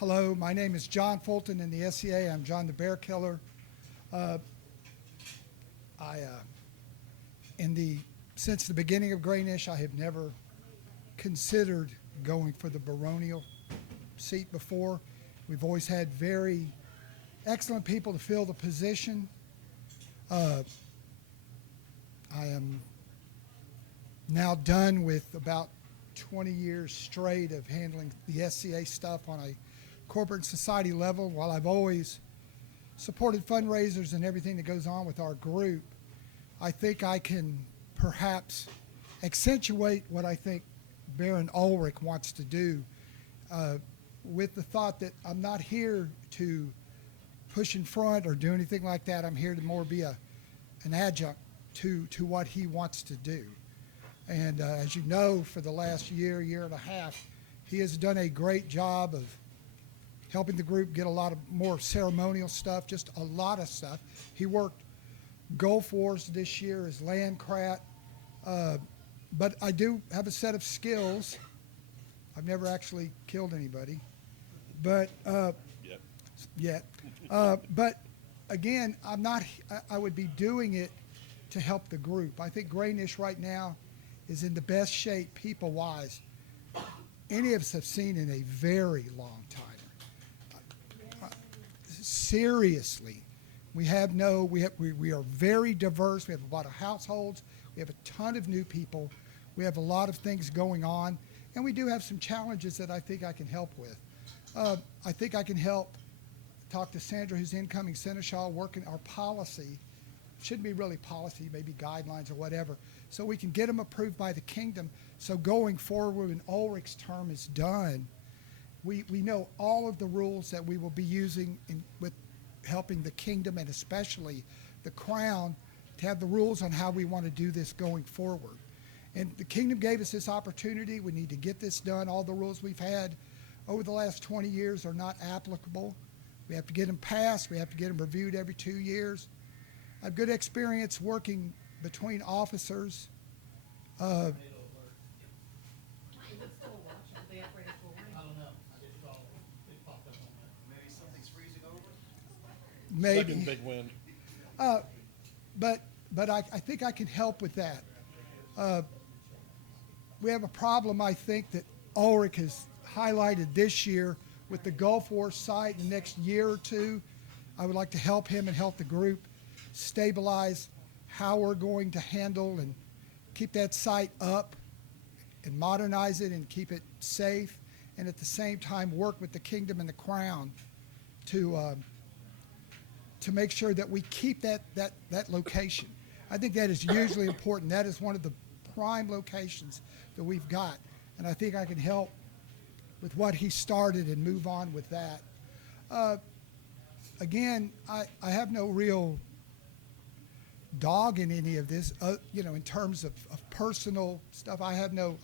Hello, my name is John Fulton in the SCA. I'm John the Bear Killer. Since the beginning of Grey Niche, I have never considered going for the baronial seat before. We've always had very excellent people to fill the position. I am now done with about 20 years straight of handling the SCA stuff on a corporate and society level. While I've always supported fundraisers and everything that goes on with our group, I think I can perhaps accentuate what I think Baron Ulrich wants to do, with the thought that I'm not here to push in front or do anything like that. I'm here to more be an adjunct to what he wants to do. And as you know, for the last year and a half, he has done a great job of helping the group get a lot of more ceremonial stuff, just a lot of stuff. He worked Gulf Wars this year as Landcrat, but I do have a set of skills. I've never actually killed anybody, but yet. But again, I would be doing it to help the group. I think Grey Niche right now is in the best shape people-wise any of us have seen in a very long time. Seriously, we are very diverse. We have a lot of households. We have a ton of new people. We have a lot of things going on, and we do have some challenges that I think I can help with. I think I can help talk to Sandra, who's incoming Seneschal, working our policy. Shouldn't be really policy, maybe guidelines or whatever, so we can get them approved by the kingdom. So going forward, when Ulrich's term is done, we know all of the rules that we will be using with helping the kingdom and especially the crown to have the rules on how we want to do this going forward. And the kingdom gave us this opportunity. We need to get this done. All the rules we've had over the last 20 years are not applicable. We have to get them passed. We have to get them reviewed every 2 years. I have good experience working between officers. Maybe. Second big wind. But I think I can help with that. We have a problem, I think, that Ulrich has highlighted this year with the Gulf War site in the next year or two. I would like to help him and help the group stabilize how we're going to handle and keep that site up and modernize it and keep it safe, and at the same time work with the kingdom and the crown to make sure that we keep that location. I think that is hugely important. That is one of the prime locations that we've got, and I think I can help with what he started and move on with that. Again, I have no real dog in any of this, in terms of personal stuff. I have no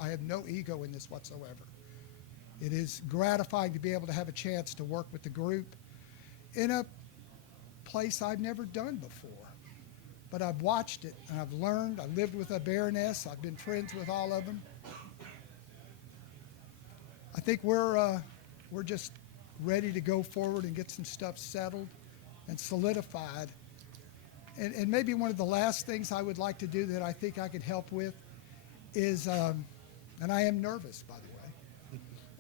ego in this whatsoever. It is gratifying to be able to have a chance to work with the group in a place I've never done before. But I've watched it and I've learned. I lived with a baroness. I've been friends with all of them. I think we're just ready to go forward and get some stuff settled and solidified. And maybe one of the last things I would like to do that I think I could help with is, and I am nervous, by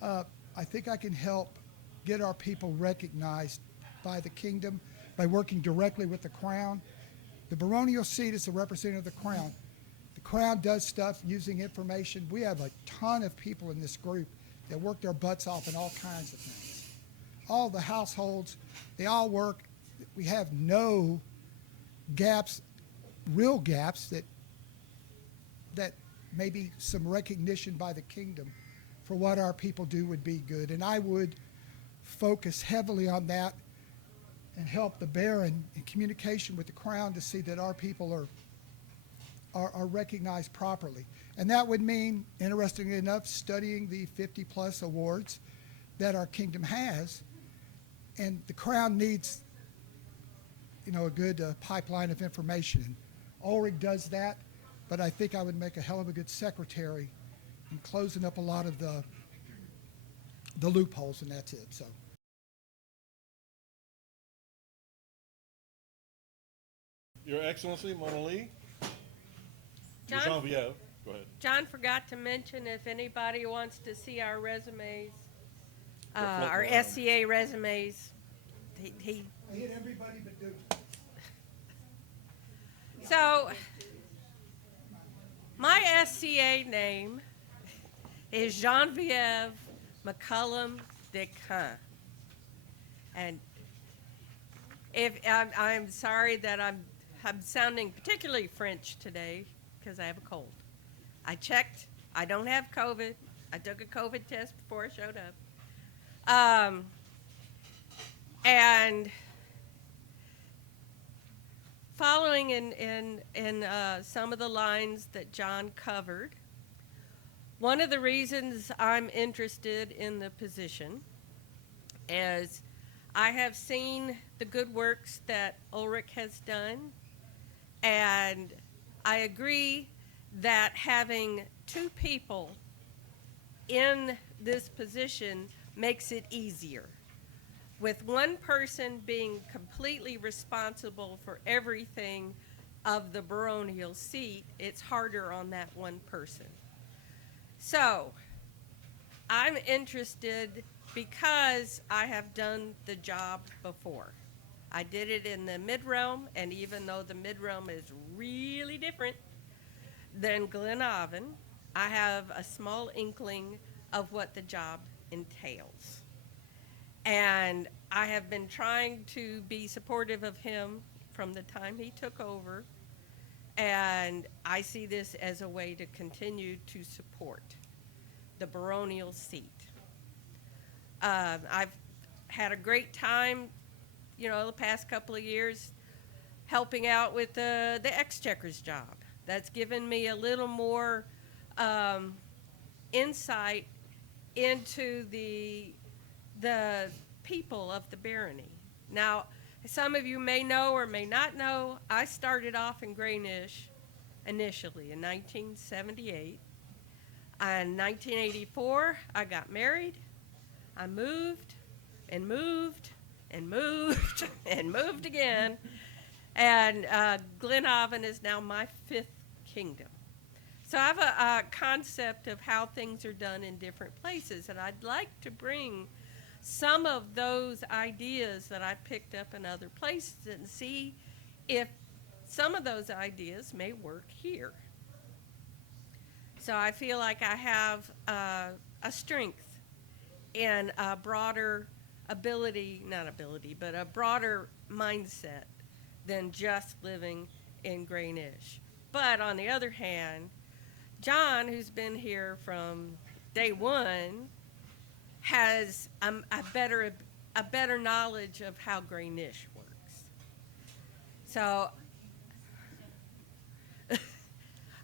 the way, I think I can help get our people recognized by the kingdom by working directly with the crown. The baronial seat is the representative of the crown. The crown does stuff using information. We have a ton of people in this group that work their butts off in all kinds of things. All the households, they all work. We have no gaps, real gaps that maybe some recognition by the kingdom for what our people do would be good. And I would focus heavily on that and help the Baron in communication with the crown to see that our people are recognized properly. And that would mean, interestingly enough, studying the 50+ awards that our kingdom has. And the crown needs a good pipeline of information. And Ulrich does that, but I think I would make a hell of a good secretary in closing up a lot of the loopholes, and that's it. So. Your Excellency, Mona Lee. John? Genevieve. Go ahead. John forgot to mention if anybody wants to see our resumes, They're floating our around. SCA resumes. He I hit everybody but Duke. So, my SCA name is Genevieve McCullum DeCun. And if I'm sorry that I'm sounding particularly French today because I have a cold. I checked. I don't have COVID. I took a COVID test before I showed up. And following in some of the lines that John covered, one of the reasons I'm interested in the position is I have seen the good works that Ulrich has done, and I agree that having two people in this position makes it easier. With one person being completely responsible for everything of the baronial seat, it's harder on that one person. So, I'm interested because I have done the job before. I did it in the mid-realm, and even though the mid-realm is really different than Gleannabhann, I have a small inkling of what the job entails. And I have been trying to be supportive of him from the time he took over, and I see this as a way to continue to support the baronial seat. I've had a great time, the past couple of years helping out with the exchequer's job. That's given me a little more insight into the people of the barony. Now, some of you may know or may not know, I started off in Grey Niche initially in 1978. In 1984, I got married. I moved and moved and moved and moved again. And Gleannabhann is now my fifth kingdom. So I have a concept of how things are done in different places, and I'd like to bring some of those ideas that I picked up in other places and see if some of those ideas may work here. So I feel like I have a strength in a broader but a broader mindset than just living in Grey Niche. But on the other hand, John, who's been here from day one, has a better knowledge of how Grey Niche works. So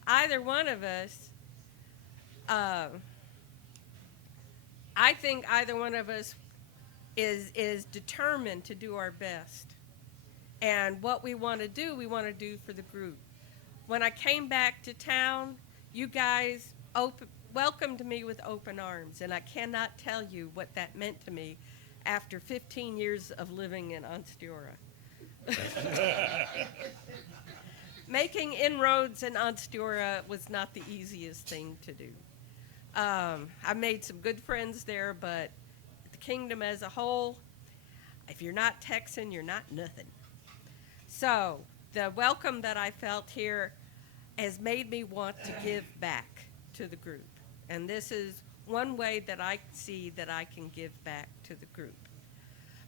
either one of us, I think either one of us is determined to do our best. And what we want to do for the group. When I came back to town, you guys welcomed me with open arms, and I cannot tell you what that meant to me after 15 years of living in Anstiora. Making inroads in Anstiora was not the easiest thing to do. I made some good friends there, but the kingdom as a whole, if you're not Texan, you're not nothing. So the welcome that I felt here has made me want to give back to the group. And this is one way that I see that I can give back to the group.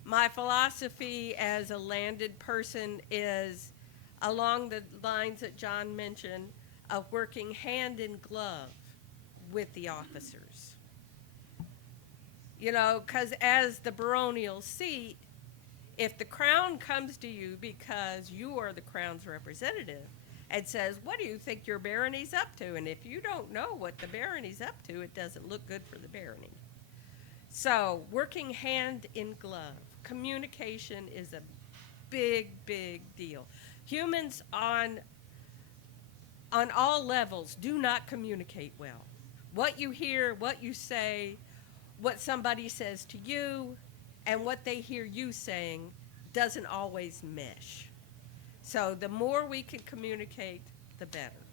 My philosophy as a landed person is along the lines that John mentioned of working hand in glove with the officers. Because as the baronial seat, if the crown comes to you because you are the crown's representative and says, what do you think your barony's up to? And if you don't know what the barony's up to, it doesn't look good for the barony. So working hand in glove, communication is a big, big deal. Humans on all levels do not communicate well. What you hear, what you say, what somebody says to you, and what they hear you saying doesn't always mesh. So the more we can communicate, the better.